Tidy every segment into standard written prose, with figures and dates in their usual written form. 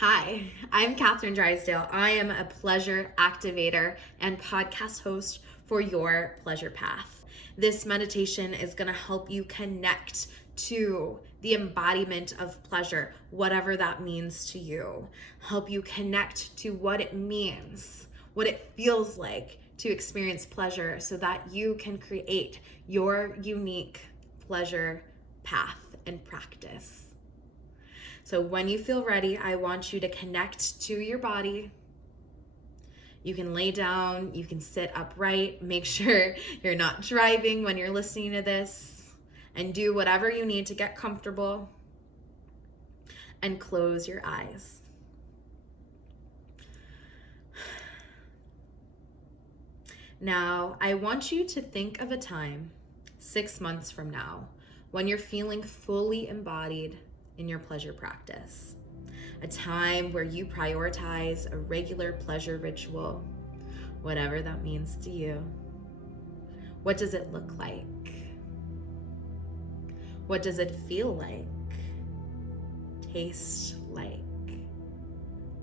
Hi, I'm Catherine Drysdale. I am a pleasure activator and podcast host for Your Pleasure Path. This meditation is going to help you connect to the embodiment of pleasure, whatever that means to you. Help you connect to what it means, what it feels like to experience pleasure so that you can create your unique pleasure path and practice. So when you feel ready, I want you to connect to your body. You can lay down, you can sit upright, make sure you're not driving when you're listening to this, and do whatever you need to get comfortable, and close your eyes. Now, I want you to think of a time 6 months from now when you're feeling fully embodied in your pleasure practice. A time where you prioritize a regular pleasure ritual, whatever that means to you. What does it look like? What does it feel like? Taste like?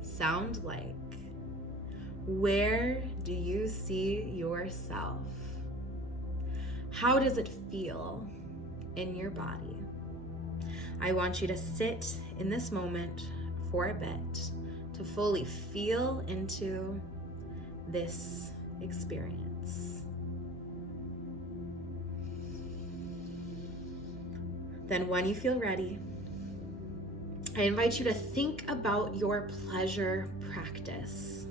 Sound like? Where do you see yourself? How does it feel in your body? I want you to sit in this moment for a bit to fully feel into this experience. Then when you feel ready, I invite you to think about your pleasure practice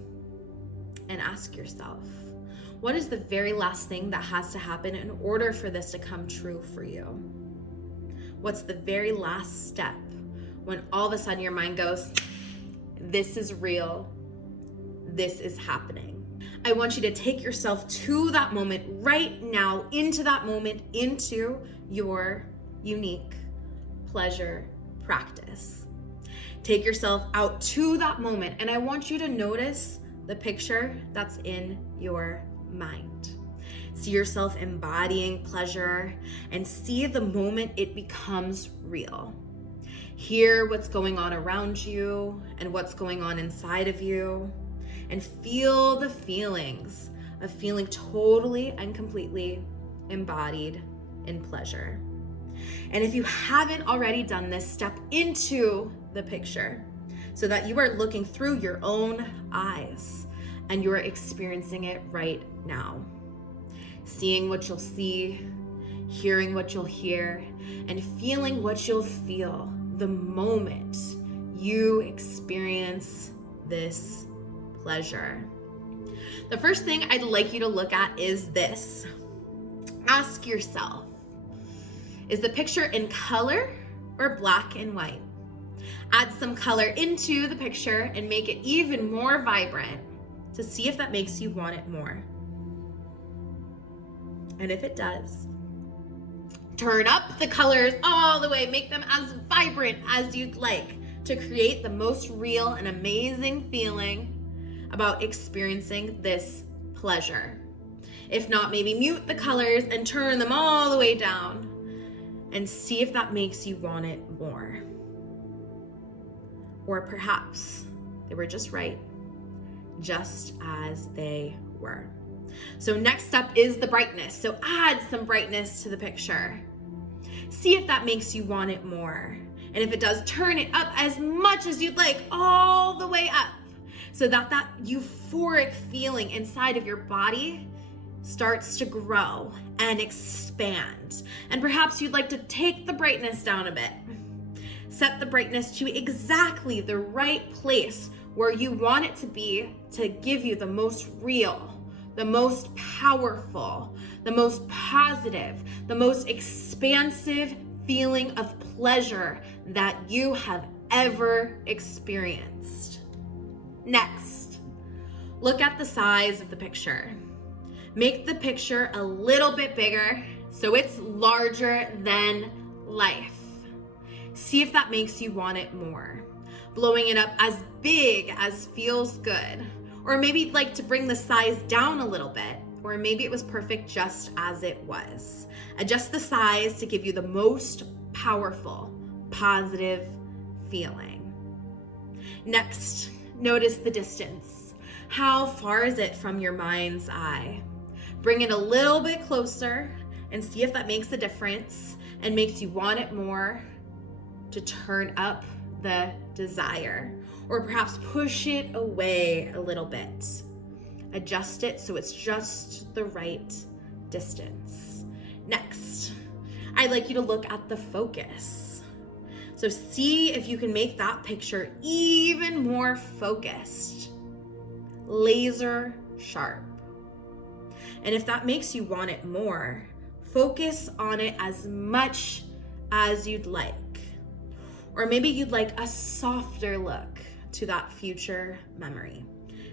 and ask yourself, what is the very last thing that has to happen in order for this to come true for you? What's the very last step when all of a sudden your mind goes, this is real, this is happening? I want you to take yourself to that moment right now, into that moment, into your unique pleasure practice. Take yourself out to that moment, and I want you to notice the picture that's in your mind. See yourself embodying pleasure and see the moment it becomes real. Hear what's going on around you and what's going on inside of you, and feel the feelings of feeling totally and completely embodied in pleasure. And if you haven't already done this, step into the picture so that you are looking through your own eyes and you are experiencing it right now. Seeing what you'll see, hearing what you'll hear, and feeling what you'll feel the moment you experience this pleasure. The first thing I'd like you to look at is this. Ask yourself, is the picture in color or black and white? Add some color into the picture and make it even more vibrant to see if that makes you want it more. And if it does, turn up the colors all the way, make them as vibrant as you'd like to create the most real and amazing feeling about experiencing this pleasure. If not, maybe mute the colors and turn them all the way down and see if that makes you want it more. Or perhaps they were just right, just as they were. So next up is the brightness. So add some brightness to the picture. See if that makes you want it more. And if it does, turn it up as much as you'd like, all the way up, so that that euphoric feeling inside of your body starts to grow and expand. And perhaps you'd like to take the brightness down a bit. Set the brightness to exactly the right place where you want it to be to give you the most real, the most powerful, the most positive, the most expansive feeling of pleasure that you have ever experienced. Next, look at the size of the picture. Make the picture a little bit bigger so it's larger than life. See if that makes you want it more. Blowing it up as big as feels good. Or maybe you'd like to bring the size down a little bit, or maybe it was perfect just as it was. Adjust the size to give you the most powerful, positive feeling. Next, notice the distance. How far is it from your mind's eye? Bring it a little bit closer and see if that makes a difference and makes you want it more, to turn up the desire, or perhaps push it away a little bit. Adjust it so it's just the right distance. Next, I'd like you to look at the focus. So see if you can make that picture even more focused, laser sharp. And if that makes you want it more, focus on it as much as you'd like. Or maybe you'd like a softer look to that future memory.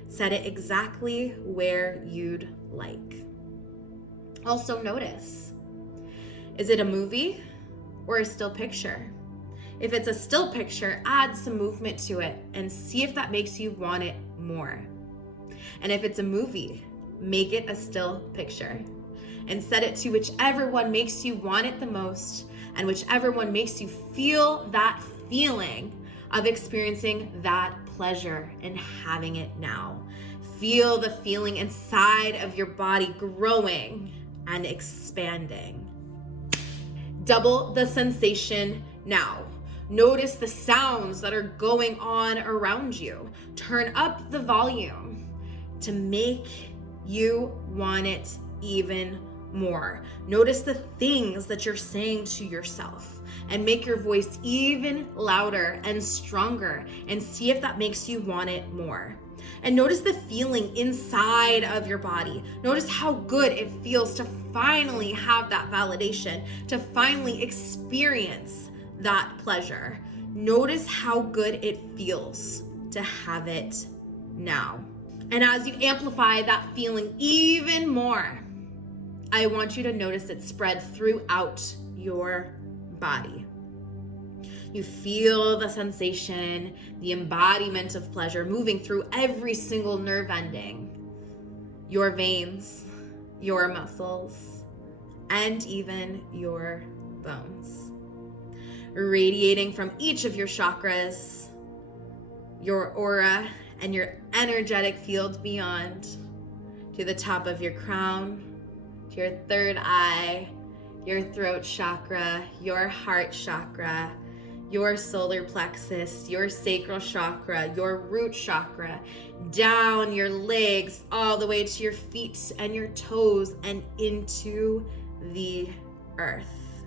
Set it exactly where you'd like. Also notice, is it a movie or a still picture? If it's a still picture, add some movement to it and see if that makes you want it more. And if it's a movie, make it a still picture and set it to whichever one makes you want it the most and whichever one makes you feel that feeling of experiencing that pleasure and having it now. Feel the feeling inside of your body growing and expanding. Double the sensation now. Notice the sounds that are going on around you. Turn up the volume to make you want it even more. Notice the things that you're saying to yourself and make your voice even louder and stronger and see if that makes you want it more. And notice the feeling inside of your body. Notice how good it feels to finally have that validation, to finally experience that pleasure. Notice how good it feels to have it now. And as you amplify that feeling even more, I want you to notice it spread throughout your body. You feel the sensation, the embodiment of pleasure moving through every single nerve ending, your veins, your muscles, and even your bones. Radiating from each of your chakras, your aura, and your energetic field beyond, to the top of your crown, to your third eye, your throat chakra, your heart chakra, your solar plexus, your sacral chakra, your root chakra, down your legs, all the way to your feet and your toes and into the earth.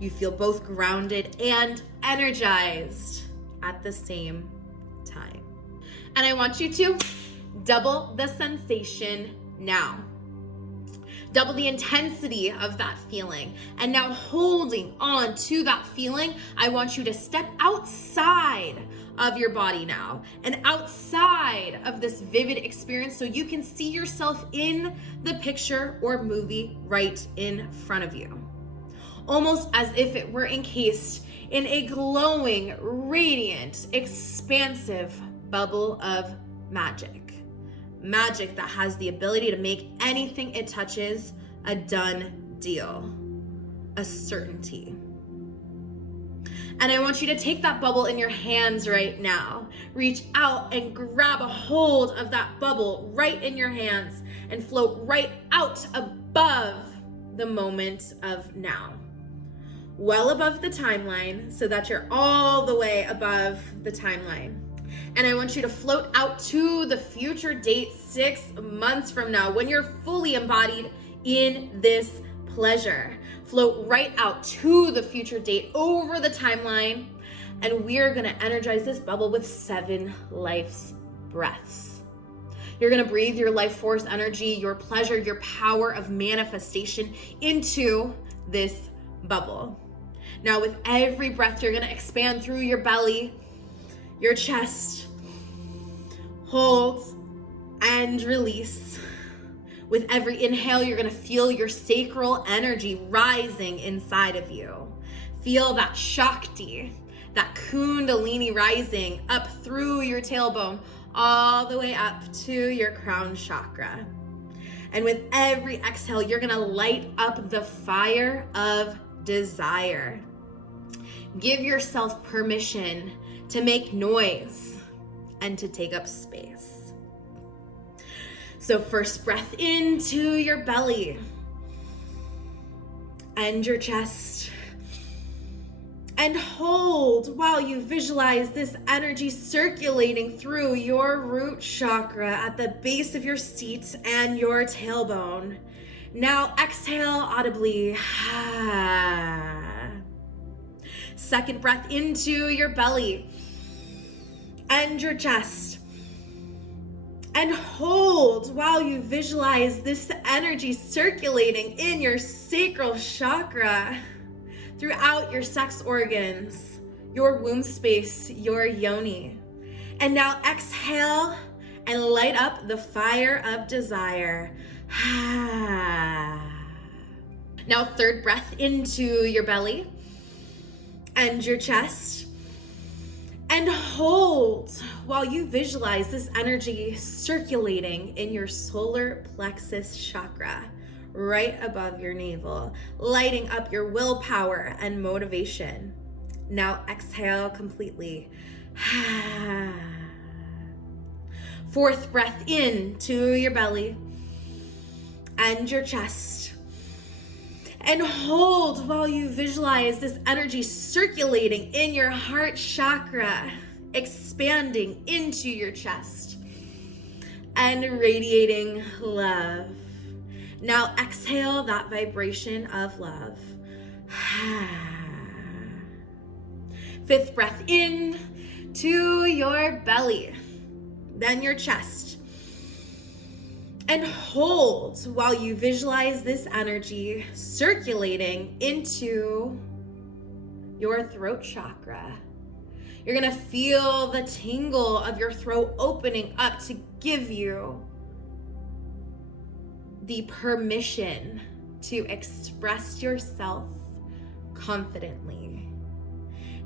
You feel both grounded and energized at the same time. And I want you to double the sensation now. Double the intensity of that feeling. And now holding on to that feeling, I want you to step outside of your body now and outside of this vivid experience so you can see yourself in the picture or movie right in front of you. Almost as if it were encased in a glowing, radiant, expansive bubble of magic. Magic that has the ability to make anything it touches a done deal, a certainty. And I want you to take that bubble in your hands right now. Reach out and grab a hold of that bubble right in your hands and float right out above the moment of now. Well above the timeline so that you're all the way above the timeline. And I want you to float out to the future date 6 months from now when you're fully embodied in this pleasure. Float right out to the future date over the timeline. And we're going to energize this bubble with 7 life's breaths. You're going to breathe your life force energy, your pleasure, your power of manifestation into this bubble. Now with every breath, you're going to expand through your belly, your chest, hold and release. With every inhale, you're gonna feel your sacral energy rising inside of you. Feel that Shakti, that Kundalini rising up through your tailbone, all the way up to your crown chakra. And with every exhale, you're gonna light up the fire of desire. Give yourself permission to make noise, and to take up space. So first breath into your belly and your chest. And hold while you visualize this energy circulating through your root chakra at the base of your seat and your tailbone. Now exhale audibly. Second breath into your belly and your chest. And hold while you visualize this energy circulating in your sacral chakra throughout your sex organs, your womb space, your yoni. And now exhale and light up the fire of desire. Now third breath into your belly and your chest. And hold while you visualize this energy circulating in your solar plexus chakra, right above your navel, lighting up your willpower and motivation. Now exhale completely. Fourth breath into your belly and your chest. And hold while you visualize this energy circulating in your heart chakra, expanding into your chest and radiating love. Now exhale that vibration of love. Fifth breath in to your belly, then your chest. And hold while you visualize this energy circulating into your throat chakra. You're gonna feel the tingle of your throat opening up to give you the permission to express yourself confidently.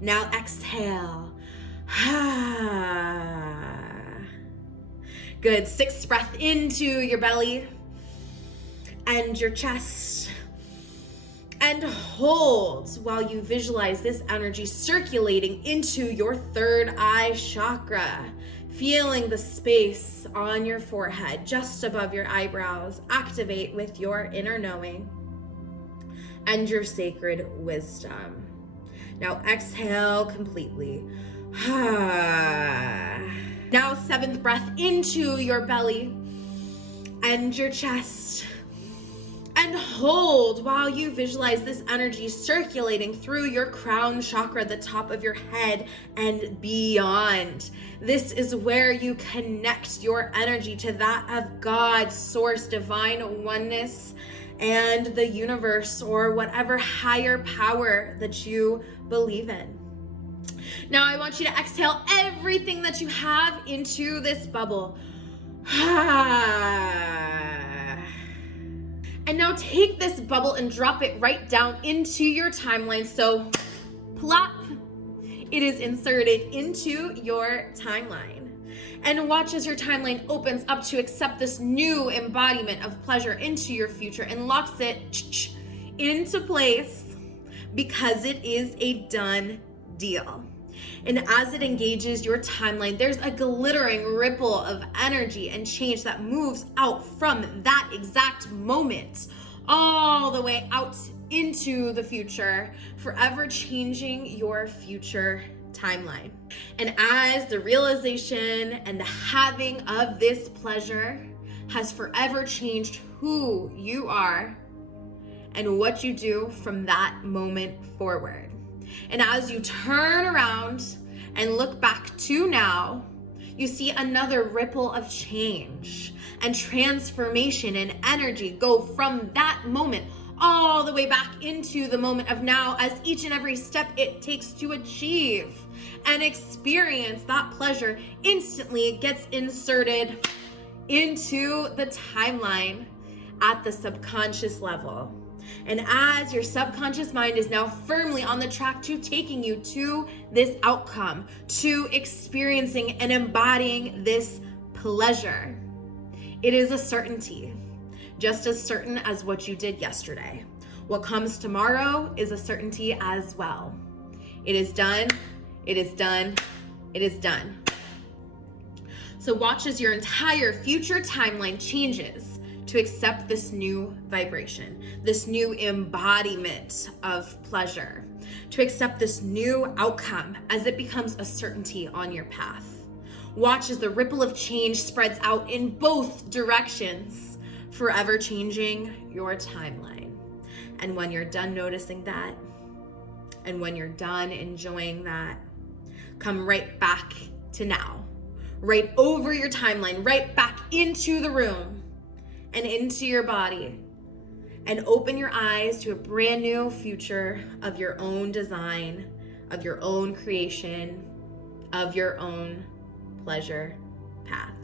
Now exhale. Good. Sixth breath into your belly and your chest. And hold while you visualize this energy circulating into your third eye chakra, feeling the space on your forehead just above your eyebrows activate with your inner knowing and your sacred wisdom. Now exhale completely. Now seventh breath into your belly and your chest. And hold while you visualize this energy circulating through your crown chakra, the top of your head and beyond. This is where you connect your energy to that of God, source, divine oneness, and the universe, or whatever higher power that you believe in. Now I want you to exhale everything that you have into this bubble. And now take this bubble and drop it right down into your timeline. So plop, it is inserted into your timeline. And watch as your timeline opens up to accept this new embodiment of pleasure into your future and locks it into place because it is a done deal. And as it engages your timeline, there's a glittering ripple of energy and change that moves out from that exact moment all the way out into the future, forever changing your future timeline. And as the realization and the having of this pleasure has forever changed who you are and what you do from that moment forward. And as you turn around and look back to now, you see another ripple of change and transformation and energy go from that moment all the way back into the moment of now, as each and every step it takes to achieve and experience that pleasure instantly gets inserted into the timeline at the subconscious level. And as your subconscious mind is now firmly on the track to taking you to this outcome, to experiencing and embodying this pleasure, it is a certainty, just as certain as what you did yesterday. What comes tomorrow is a certainty as well. It is done, it is done, It is done. So watch as your entire future timeline changes to accept this new vibration, this new embodiment of pleasure, to accept this new outcome as it becomes a certainty on your path. Watch as the ripple of change spreads out in both directions, forever changing your timeline. And when you're done noticing that, and when you're done enjoying that, come right back to now, right over your timeline, right back into the room and into your body, and open your eyes to a brand new future of your own design, of your own creation, of your own pleasure path.